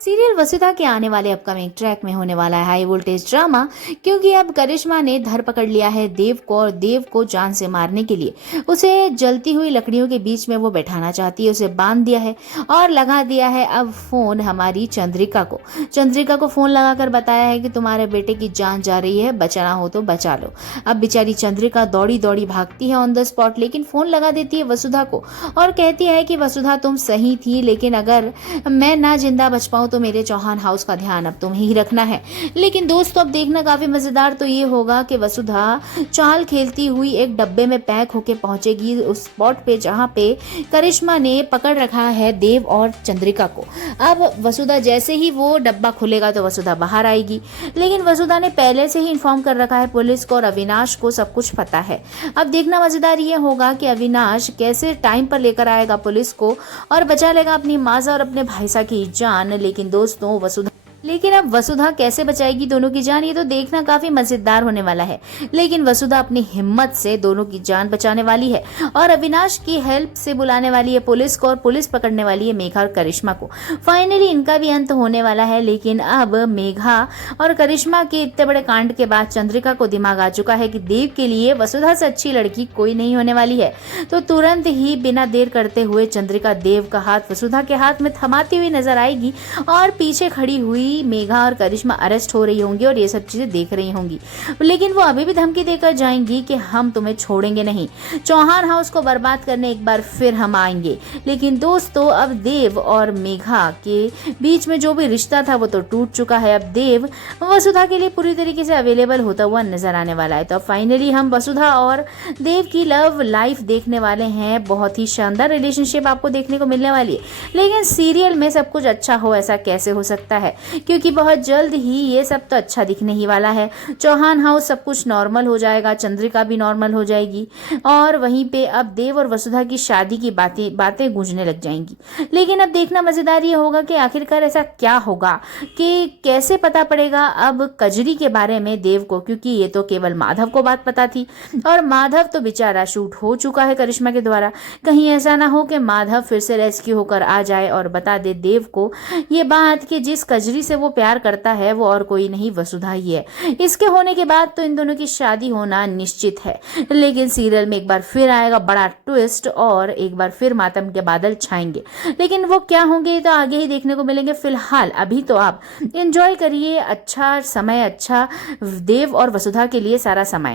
Serial वसुधा के आने वाले अपकमिंग ट्रैक में होने वाला है हाई वोल्टेज ड्रामा, क्योंकि अब करिश्मा ने धर पकड़ लिया है देव को और देव को जान से मारने के लिए उसे जलती हुई लकड़ियों के बीच में वो बैठाना चाहती है। उसे बांध दिया है और लगा दिया है अब फोन हमारी चंद्रिका को फोन लगाकर बताया है कि तुम्हारे बेटे की जान जा रही है, बचाना हो तो बचा लो। अब बेचारी चंद्रिका दौड़ी दौड़ी भागती है ऑन द स्पॉट, लेकिन फोन लगा देती है वसुधा को और कहती है कि वसुधा तुम सही थी, लेकिन अगर मैं ना जिंदा बच पाऊं तो मेरे चौहान हाउस का ध्यान अब तुम्हें ही रखना है। लेकिन दोस्तों अब देखना काफी मजेदार तो ये होगा कि वसुधा चाल खेलती हुई एक डब्बे में पैक होके पहुंचेगी उस स्पॉट पे जहां पे करिश्मा ने पकड़ रखा है देव और चंद्रिका को। अब वसुधा जैसे ही वो डब्बा खुलेगा तो वसुधा बाहर आएगी, लेकिन वसुधा ने पहले से ही इन्फॉर्म कर रखा है पुलिस को और अविनाश को सब कुछ पता है। अब देखना मजेदार ये होगा कि अविनाश कैसे टाइम पर लेकर आएगा पुलिस को और बचा लेगा अपनी माजा और अपने भाईसा की जान। लेकिन अब वसुधा कैसे बचाएगी दोनों की जान, ये तो देखना काफी मजेदार होने वाला है। लेकिन वसुधा अपनी हिम्मत से दोनों की जान बचाने वाली है और अविनाश की हेल्प से बुलाने वाली है पुलिस को और पुलिस पकड़ने वाली है मेघा और करिश्मा को। फाइनली इनका भी अंत होने वाला है। लेकिन अब मेघा और करिश्मा के इतने बड़े कांड के बाद चंद्रिका को दिमाग आ चुका है कि देव के लिए वसुधा से अच्छी लड़की कोई नहीं होने वाली है। तो तुरंत ही बिना देर करते हुए चंद्रिका देव का हाथ वसुधा के हाथ में थमाती हुई नजर आएगी और पीछे खड़ी हुई मेघा और करिश्मा अरेस्ट हो रही होंगी और ये सब चीजें देख रही होंगी। लेकिन वो अभी भी धमकी देकर जाएंगी कि हम तुम्हें छोड़ेंगे नहीं, चौहान हाउस को बर्बाद करने एक बार फिर हम आएंगे। लेकिन दोस्तों अब देव और मेघा के बीच में जो भी रिश्ता था वो तो टूट चुका है। अब देव वसुधा के लिए पूरी तरीके से अवेलेबल होता हुआ नजर आने वाला है। तो अब फाइनली हम वसुधा और देव की लव लाइफ देखने वाले हैं। बहुत ही शानदार रिलेशनशिप आपको देखने को मिलने वाली है। लेकिन सीरियल में सब कुछ अच्छा हो ऐसा कैसे हो सकता है, क्योंकि बहुत जल्द ही ये सब तो अच्छा दिखने ही वाला है। चौहान हाउस सब कुछ नॉर्मल हो जाएगा, चंद्रिका भी नॉर्मल हो जाएगी और वहीं पे अब देव और वसुधा की शादी की बातें गूंजने लग जाएंगी। लेकिन अब देखना मजेदार ये होगा कि आखिरकार ऐसा क्या होगा, कि कैसे पता पड़ेगा अब कजरी के बारे में देव को, क्योंकि ये तो केवल माधव को बात पता थी और माधव तो बेचारा शूट हो चुका है करिश्मा के द्वारा। कहीं ऐसा ना हो कि माधव फिर से रेस्क्यू होकर आ जाए और बता दे देव को ये बात कि जिस कजरी से वो प्यार करता है वो और कोई नहीं वसुधा ही है। इसके होने के बाद तो इन दोनों की शादी होना निश्चित है। लेकिन सीरियल में एक बार फिर आएगा बड़ा ट्विस्ट और एक बार फिर मातम के बादल छाएंगे। लेकिन वो क्या होंगे तो आगे ही देखने को मिलेंगे। फिलहाल अभी तो आप एंजॉय करिए अच्छा समय, अच्छा देव और वसुधा के लिए सारा समय।